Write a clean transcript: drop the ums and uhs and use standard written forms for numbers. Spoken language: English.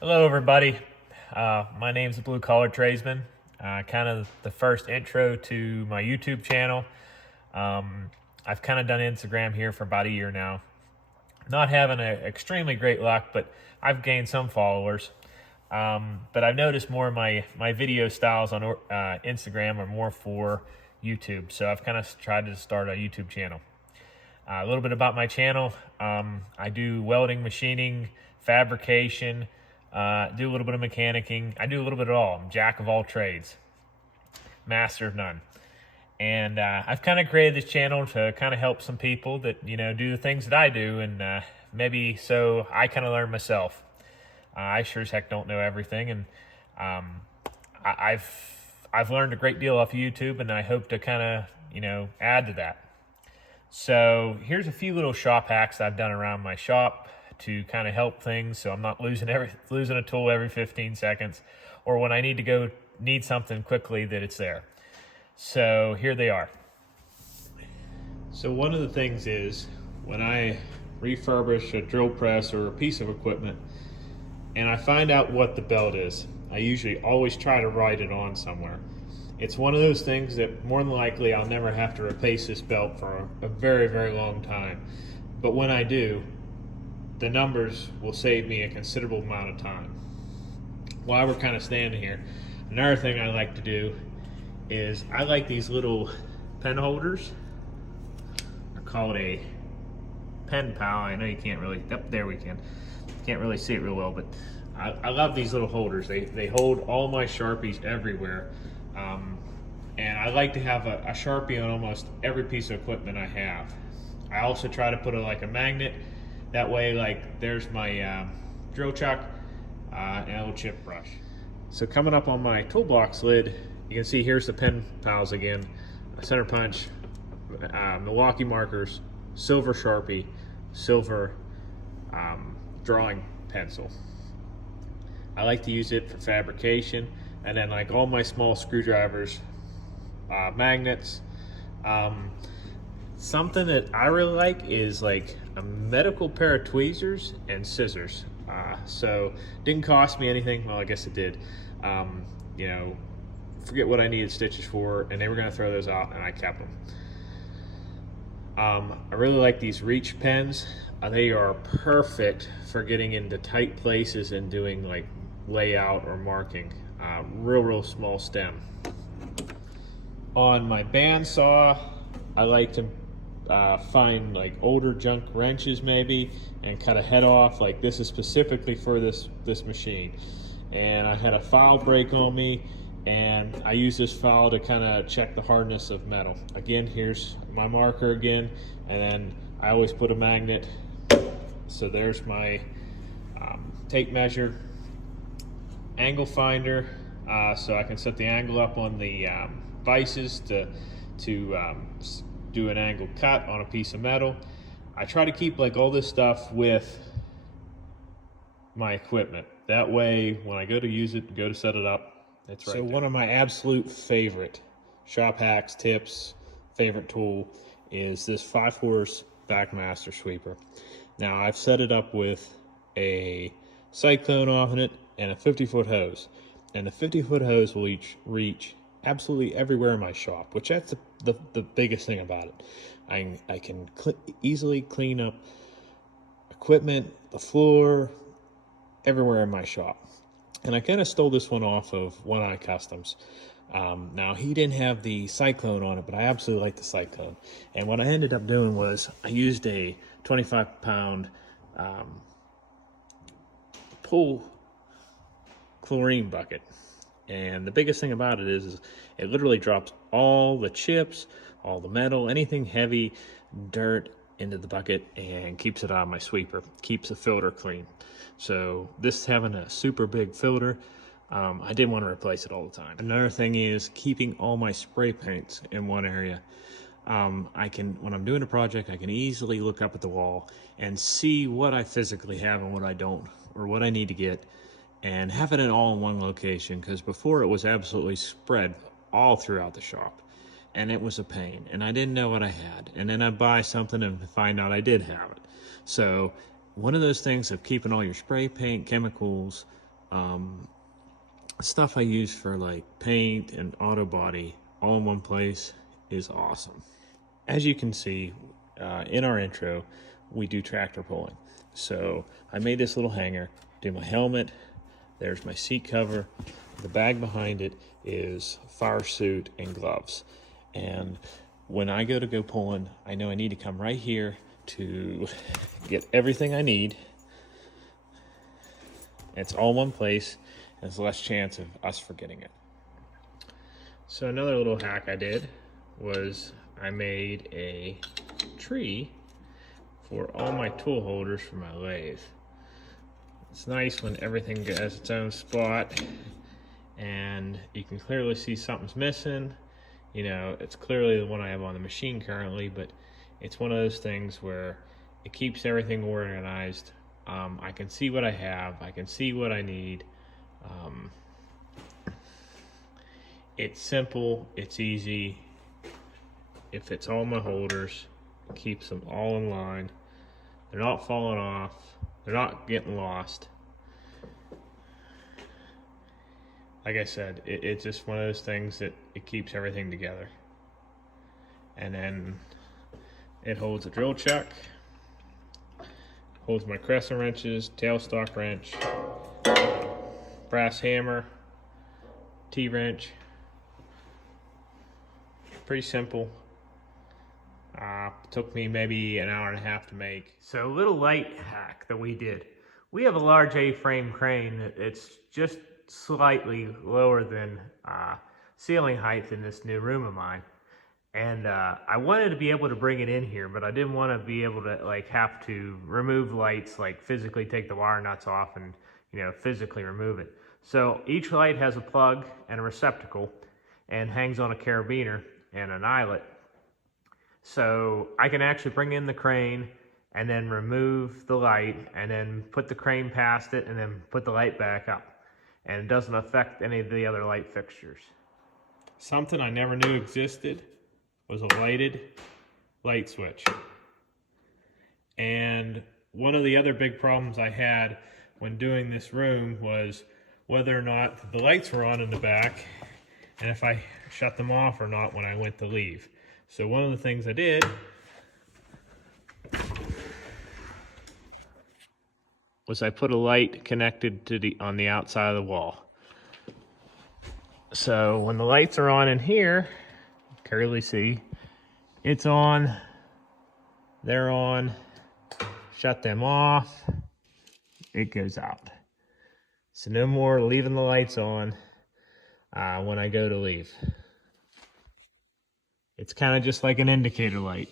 Hello, everybody. My name's the Blue Collar Tradesman. Kind of the first intro to my YouTube channel. I've kind of done Instagram here for about a year now. Not having extremely great luck, but I've gained some followers. But I've noticed more of my video styles on Instagram are more for YouTube. So I've kind of tried to start a YouTube channel. A little bit about my channel. I do welding, machining, fabrication, do a little bit of mechanicking. I do a little bit of all. I'm jack of all trades, master of none. And I've kind of created this channel to kind of help some people that, do the things that I do. And maybe so I kind of learn myself. I sure as heck don't know everything. And I've learned a great deal off of YouTube, and I hope to kind of, add to that. So here's a few little shop hacks I've done around my shop to kind of help things, so I'm not losing a tool every 15 seconds, or when I need something quickly that it's there. So here they are. So one of the things is when I refurbish a drill press or a piece of equipment and I find out what the belt is, I usually always try to write it on somewhere. It's one of those things that more than likely I'll never have to replace this belt for a very, very long time. But when I do, the numbers will save me a considerable amount of time. While we're kind of standing here, another thing I like to do is I like these little pen holders. They're called a pen pal. I know you can't really, there we can. Can't really see it real well, but I love these little holders. They hold all my Sharpies everywhere. And I like to have a Sharpie on almost every piece of equipment I have. I also try to put a magnet. That way, there's my drill chuck and a little chip brush. So coming up on my toolbox lid, you can see here's the pen pals again. A center punch, Milwaukee markers, silver Sharpie, silver drawing pencil. I like to use it for fabrication, and then all my small screwdrivers, magnets. Something that I really like is a medical pair of tweezers and scissors. So didn't cost me anything. Well, I guess it did. Forget what I needed stitches for, and they were going to throw those out, and I kept them. I really like these Reach pens. They are perfect for getting into tight places and doing layout or marking. Real small stem. On my bandsaw, I like to find older junk wrenches maybe and cut a head off. This is specifically for this machine. And I had a file break on me, and I use this file to kind of check the hardness of metal. Again, here's my marker again, and then I always put a magnet. So there's my tape measure, angle finder, so I can set the angle up on the vices to do an angle cut on a piece of metal. I try to keep all this stuff with my equipment. That way, when I go to use it, go to set it up, it's right there. So one of my absolute favorite shop hacks, tips, favorite tool is this 5-horse Backmaster sweeper. Now I've set it up with a cyclone on it and a 50-foot hose. And the 50-foot hose will reach absolutely everywhere in my shop, which that's the biggest thing about it. I can easily clean up equipment, the floor, everywhere in my shop. And I kind of stole this one off of One Eye Customs. Now he didn't have the cyclone on it, but I absolutely like the cyclone. And what I ended up doing was I used a 25-pound pool chlorine bucket. And the biggest thing about it is it literally drops all the chips, all the metal, anything heavy, dirt into the bucket, and keeps it out of my sweeper, keeps the filter clean. So this having a super big filter, I didn't want to replace it all the time. Another thing is keeping all my spray paints in one area. When I'm doing a project, I can easily look up at the wall and see what I physically have and what I don't, or what I need to get, and having it all in one location, because before it was absolutely spread all throughout the shop, and it was a pain, and I didn't know what I had, and then I'd buy something and find out I did have it. So one of those things of keeping all your spray paint, chemicals, stuff I use for like paint and auto body all in one place is awesome. As you can see in our intro, we do tractor pulling. So I made this little hanger, do my helmet, there's my seat cover, the bag behind it is fire suit and gloves. And when I go pulling, I know I need to come right here to get everything I need. It's all in one place, and there's less chance of us forgetting it. So another little hack I did was I made a tree for all my tool holders for my lathe. It's nice when everything has its own spot and you can clearly see something's missing. You know, it's clearly the one I have on the machine currently, but it's one of those things where it keeps everything organized. I can see what I have, I can see what I need. It's simple, it's easy. It fits all my holders, keeps them all in line. They're not falling off, they're not getting lost. Like I said, it's just one of those things that it keeps everything together. And then it holds a drill chuck, holds my crescent wrenches, tailstock wrench, brass hammer, T-wrench. Pretty simple. Took me maybe an hour and a half to make. So a little light hack that we did. We have a large A-frame crane that it's just slightly lower than ceiling height in this new room of mine. And I wanted to be able to bring it in here, but I didn't want to be able to like have to remove lights, like physically take the wire nuts off and, you know, physically remove it. So each light has a plug and a receptacle and hangs on a carabiner and an eyelet. So I can actually bring in the crane and then remove the light and then put the crane past it and then put the light back up. And it doesn't affect any of the other light fixtures. Something I never knew existed was a lighted light switch. And one of the other big problems I had when doing this room was whether or not the lights were on in the back and if I shut them off or not when I went to leave. So one of the things I did was I put a light connected to on the outside of the wall. So when the lights are on in here, you can clearly see it's on, they're on, shut them off, it goes out. So no more leaving the lights on when I go to leave. It's kind of just like an indicator light.